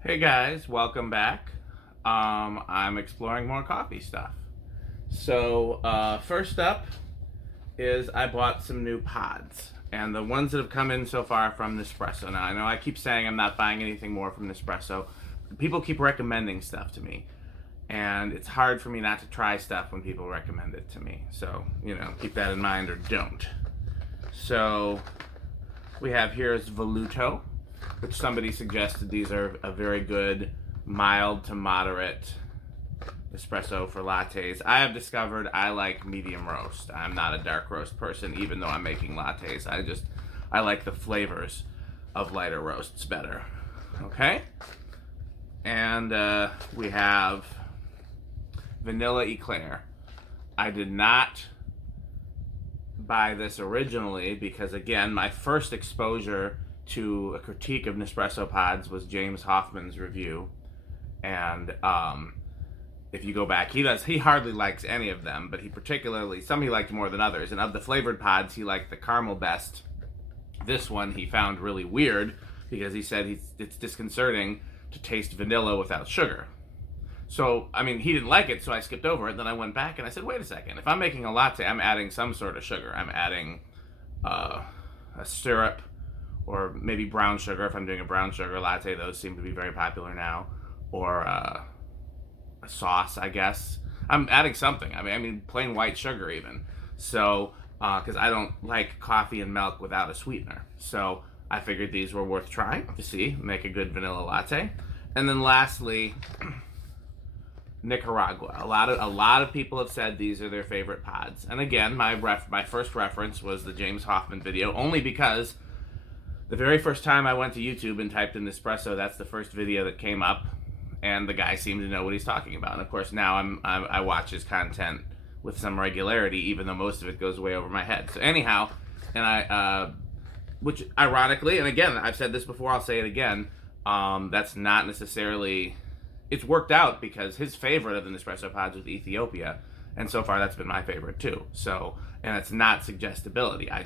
Hey guys, welcome back. I'm exploring more coffee stuff. First up is I bought some new pods, and the ones that have come in so far from Nespresso. Now I know I keep saying I'm not buying anything more from Nespresso. People keep recommending stuff to me, and it's hard for me not to try stuff when people recommend it to me. So keep that in mind or don't. So we have here is Volluto, which somebody suggested these are a very good mild to moderate espresso for lattes. I have discovered I like medium roast. I'm not a dark roast person, even though I'm making lattes. I like the flavors of lighter roasts better. Okay? And we have vanilla Eclair. I did not buy this originally because, again, my first exposure to a critique of Nespresso pods was James Hoffman's review, and if you go back, he hardly likes any of them, but some he liked more than others. And of the flavored pods, he liked the caramel best. This one he found really weird because he said it's disconcerting to taste vanilla without sugar. So, I mean, he didn't like it, so I skipped over it. Then I went back and I said, wait a second. If I'm making a latte, I'm adding some sort of sugar. I'm adding a syrup or maybe brown sugar if I'm doing a brown sugar latte. Those seem to be very popular now. Or a sauce, I guess. I'm adding something. I mean plain white sugar even. So, because I don't like coffee and milk without a sweetener. So I figured these were worth trying to see, make a good vanilla latte. And then lastly, Nicaragua. A lot of people have said these are their favorite pods. And again, my first reference was the James Hoffman video, only because the very first time I went to YouTube and typed in Nespresso, that's the first video that came up, and the guy seemed to know what he's talking about. And of course, now I watch his content with some regularity, even though most of it goes way over my head. So anyhow, which ironically, and again, I've said this before, I'll say it again, that's not necessarily. It's worked out because his favorite of the Nespresso pods was Ethiopia, and so far that's been my favorite too. So, and it's not suggestibility. I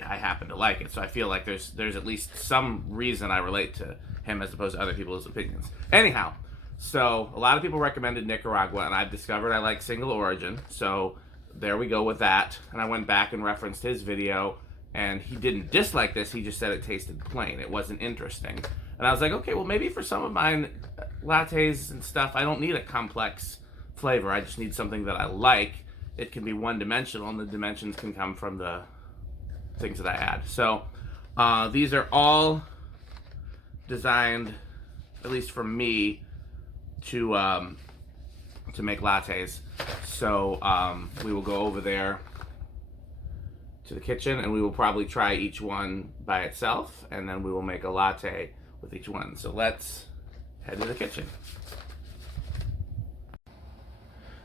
happen to like it, so I feel like there's at least some reason I relate to him as opposed to other people's opinions. Anyhow, so a lot of people recommended Nicaragua, and I've discovered I like single origin. So there we go with that. And I went back and referenced his video, and he didn't dislike this. He just said it tasted plain. It wasn't interesting. And I was like, okay, well maybe for some of mine lattes and stuff, I don't need a complex flavor. I just need something that I like. It can be one-dimensional, and the dimensions can come from the things that I add. So these are all designed, at least for me, to make lattes. So we will go over there to the kitchen, and we will probably try each one by itself, and then we will make a latte with each one. So let's head to the kitchen.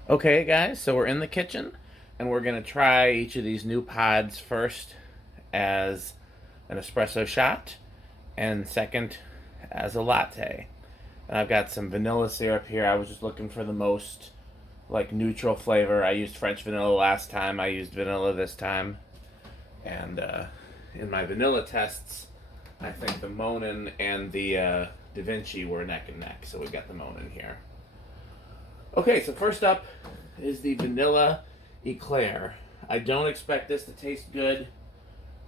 Okay guys, so we're in the kitchen, and we're gonna try each of these new pods first as an espresso shot, and second as a latte. And I've got some vanilla syrup here. I was just looking for the most neutral flavor. I used French vanilla last time. I used vanilla this time. And in my vanilla tests, I think the Monin and the DaVinci were neck and neck. So we've got the Monin here. Okay, so first up is the vanilla Eclair. I don't expect this to taste good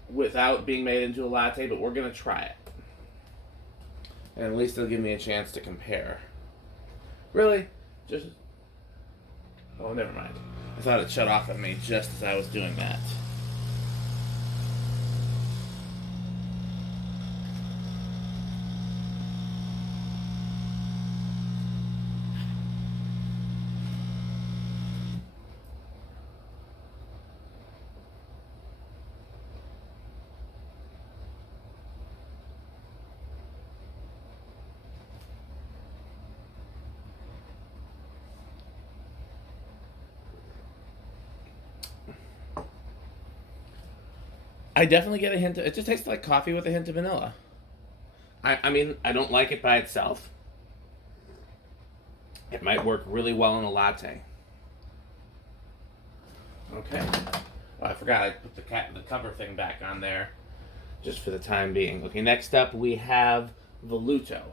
without being made into a latte, but we're going to try it. And at least it'll give me a chance to compare. Really? Oh, never mind. I thought it shut off at me just as I was doing that. I definitely get a hint of, it just tastes like coffee with a hint of vanilla. I mean, I don't like it by itself. It might work really well in a latte. Okay. Oh, I forgot I put the cover thing back on there just for the time being. Okay, next up we have Veluto.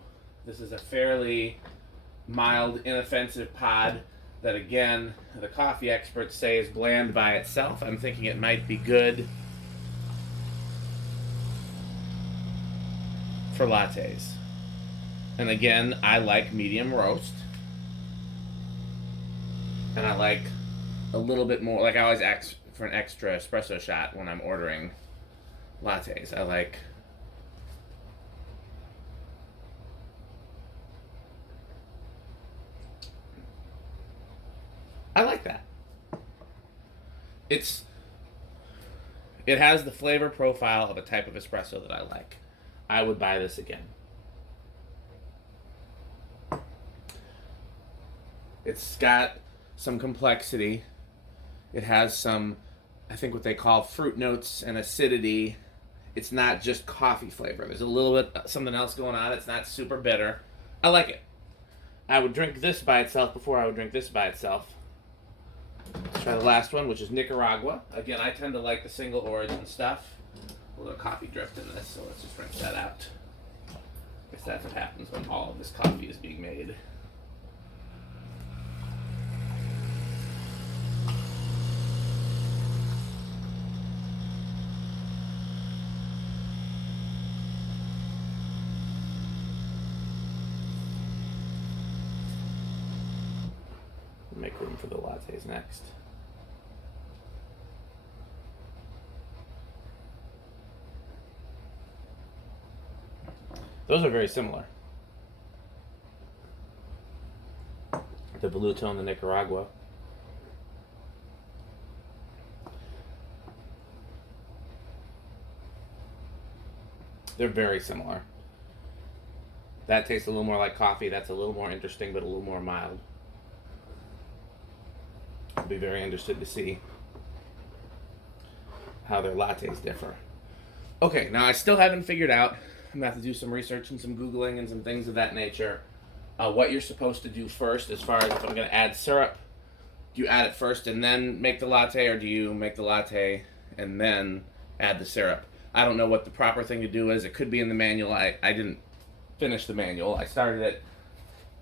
This is a fairly mild, inoffensive pod that, again, the coffee experts say is bland by itself. I'm thinking it might be good for lattes. And again, I like medium roast. And I like a little bit more, like I always ask for an extra espresso shot when I'm ordering lattes. I like that. It has the flavor profile of a type of espresso that I like. I would buy this again. It's got some complexity. It has some, I think, what they call fruit notes and acidity. It's not just coffee flavor. There's a little bit something else going on. It's not super bitter. I like it. I would drink this by itself before I would drink this by itself. Let's try the last one, which is Nicaragua. Again, I tend to like the single origin stuff. A little coffee drift in this, so let's just rinse that out. I guess that's what happens when all of this coffee is being made. Make room for the lattes next. Those are very similar. The Veluto and the Nicaragua. They're very similar. That tastes a little more like coffee. That's a little more interesting, but a little more mild. I'll be very interested to see how their lattes differ. Okay, now I still haven't figured out, I'm going to have to do some research and some Googling and some things of that nature, what you're supposed to do first as far as if I'm going to add syrup. Do you add it first and then make the latte, or do you make the latte and then add the syrup? I don't know what the proper thing to do is. It could be in the manual. I didn't finish the manual. I started it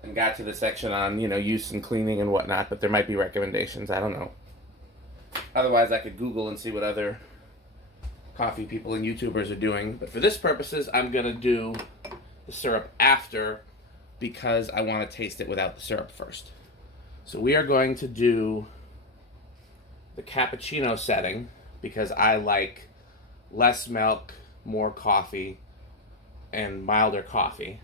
and got to the section on, use and cleaning and whatnot, but there might be recommendations. I don't know. Otherwise, I could Google and see what other coffee people and YouTubers are doing. But for this purposes, I'm going to do the syrup after because I want to taste it without the syrup first. So we are going to do the cappuccino setting because I like less milk, more coffee, and milder coffee.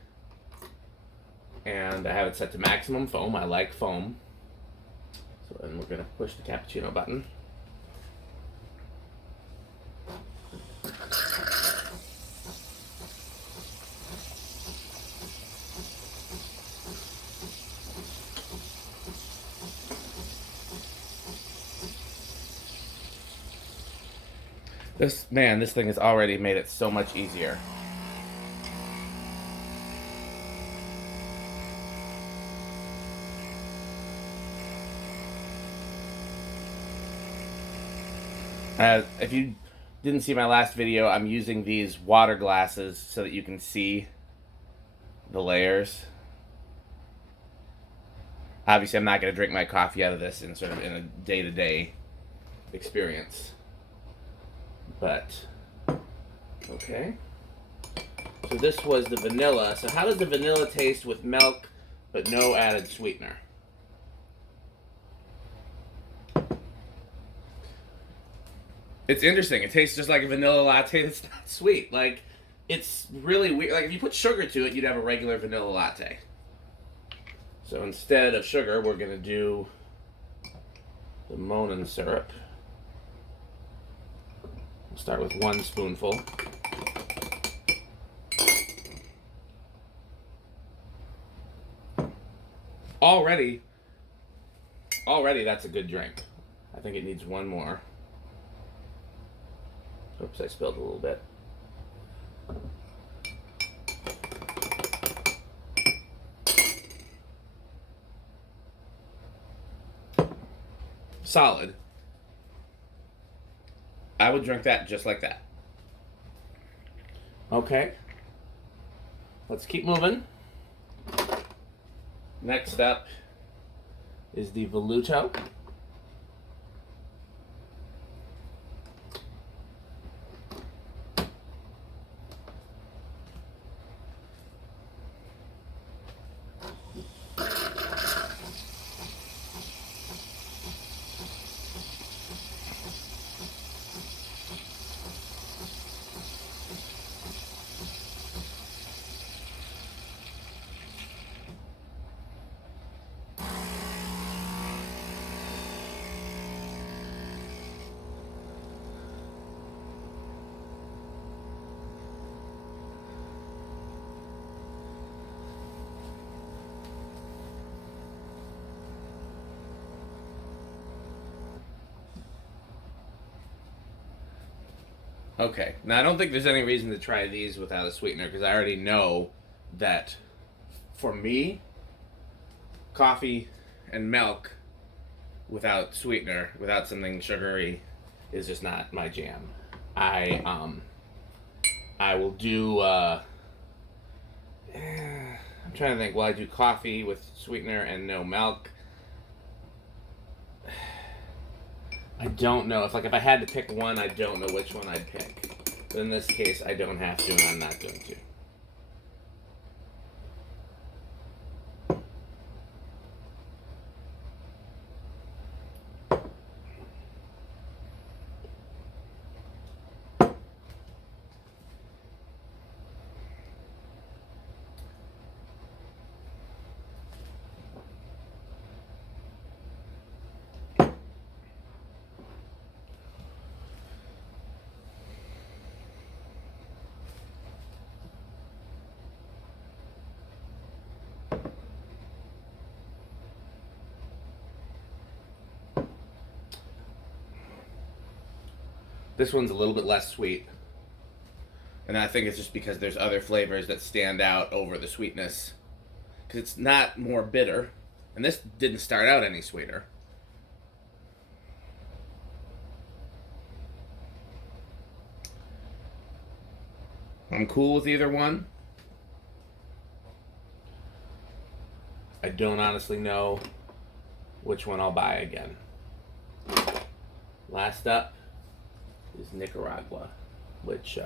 And I have it set to maximum foam. I like foam. So then we're going to push the cappuccino button. This thing has already made it so much easier. If you didn't see my last video, I'm using these water glasses so that you can see the layers. Obviously, I'm not going to drink my coffee out of this in a day-to-day experience. But, okay. So this was the vanilla. So how does the vanilla taste with milk but no added sweetener? It's interesting. It tastes just like a vanilla latte that's not sweet. Like, it's really weird. Like, if you put sugar to it, you'd have a regular vanilla latte. So instead of sugar, we're going to do the Monin syrup. We'll start with 1 spoonful. Already that's a good drink. I think it needs 1 more. Oops, I spilled a little bit. Solid. I would drink that just like that. Okay. Let's keep moving. Next up is the Veluto. Okay, now I don't think there's any reason to try these without a sweetener because I already know that for me, coffee and milk without sweetener, without something sugary, is just not my jam. I will do. I'm trying to think. Well, I do coffee with sweetener and no milk. I don't know. If I had to pick one, I don't know which one I'd pick. But in this case, I don't have to, and I'm not going to. This one's a little bit less sweet. And I think it's just because there's other flavors that stand out over the sweetness. Because it's not more bitter. And this didn't start out any sweeter. I'm cool with either one. I don't honestly know which one I'll buy again. Last up is Nicaragua, which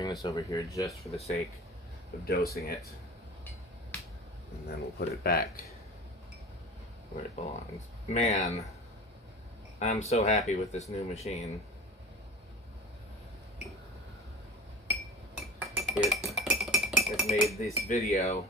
bring this over here just for the sake of dosing it, and then we'll put it back where it belongs. Man, I'm so happy with this new machine. It has made this video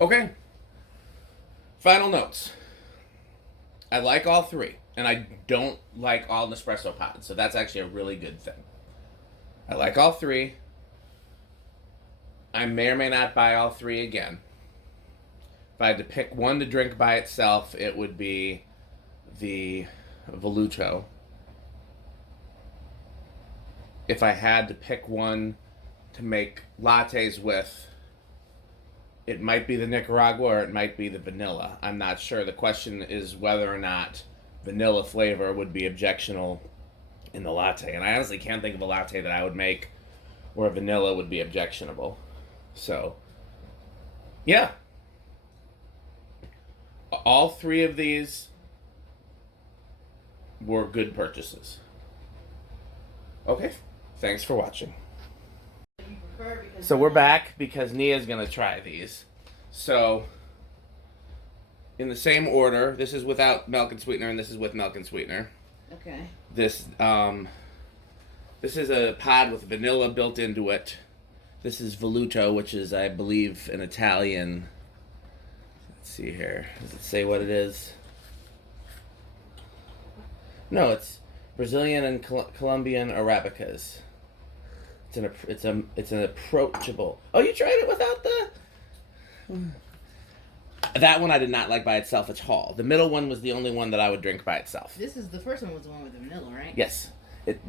okay. Final notes. I like all three, and I don't like all Nespresso pods, so that's actually a really good thing. I like all three. I may or may not buy all three again. If I had to pick one to drink by itself, it would be the Volluto. If I had to pick one to make lattes with, it might be the Nicaragua or it might be the vanilla. I'm not sure. The question is whether or not vanilla flavor would be objectionable in the latte. And I honestly can't think of a latte that I would make where vanilla would be objectionable. So, yeah. All three of these were good purchases. Okay, thanks for watching. So we're back because Nia's gonna try these. So, in the same order, this is without milk and sweetener, and this is with milk and sweetener. Okay. This is a pod with vanilla built into it. This is Veluto, which is, I believe, an Italian. Let's see here. Does it say what it is? No, it's Brazilian and Colombian Arabicas. It's an approachable. Oh, you tried it without the. That one I did not like by itself at all. The middle one was the only one that I would drink by itself. The first one was the one with the vanilla, right? Yes, it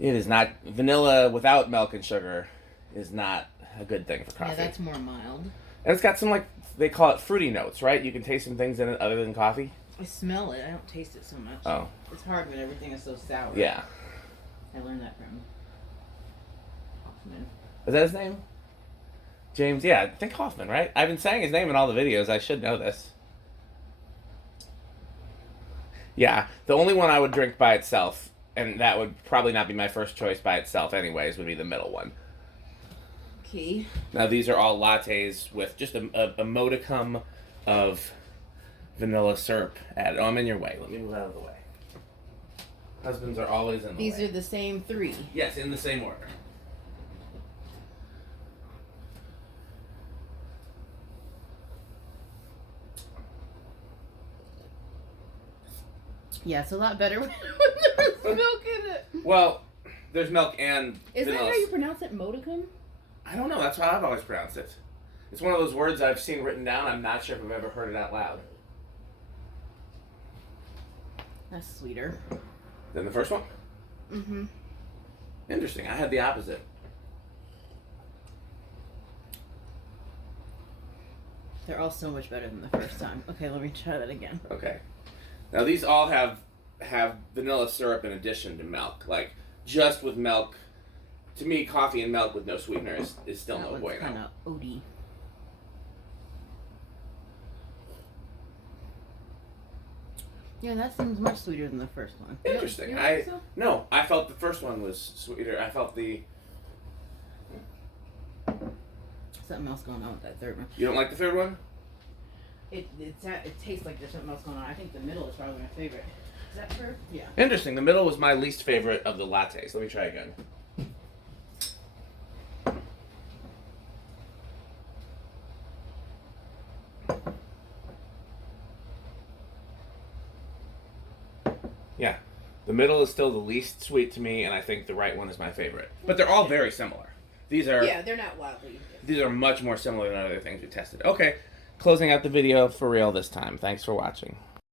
is not vanilla without milk and sugar is not a good thing for coffee. Yeah, that's more mild. And it's got some, like, they call it fruity notes, right? You can taste some things in it other than coffee. I smell it. I don't taste it so much. Oh. It's hard when everything is so sour. Yeah. I learned that from Hoffman. Is that his name? James, yeah, I think Hoffman, right? I've been saying his name in all the videos. I should know this. Yeah, the only one I would drink by itself, and that would probably not be my first choice by itself anyways, would be the middle one. Okay. Now these are all lattes with just a modicum of vanilla syrup added. Oh, I'm in your way. Let me move out of the way. Husbands are always in the way. These are the same three. Yes, in the same order. Yeah, it's a lot better when there's milk in it. Well, there's milk and Is vanilla. that how you pronounce it, modicum? I don't know. That's how I've always pronounced it. It's one of those words I've seen written down. I'm not sure if I've ever heard it out loud. That's sweeter. Than the first one? Mm-hmm. Interesting. I had the opposite. They're all so much better than the first time. Okay, let me try that again. Okay. Now these all have vanilla syrup in addition to milk. Like, just with milk, to me, coffee and milk with no sweetener is still no bueno. Kind of oaty. Yeah, that seems much sweeter than the first one. Interesting. You don't think so? No, I felt the first one was sweeter. I felt the. Something else going on with that third one. You don't like the third one? It tastes like there's something else going on. I think the middle is probably my favorite. Is that true? Yeah. Interesting. The middle was my least favorite of the lattes. Let me try again. Yeah. The middle is still the least sweet to me, and I think the right one is my favorite. But they're all very similar. These are... Yeah, they're not wildly different. These are much more similar than other things we tested. Okay. Closing out the video for real this time. Thanks for watching.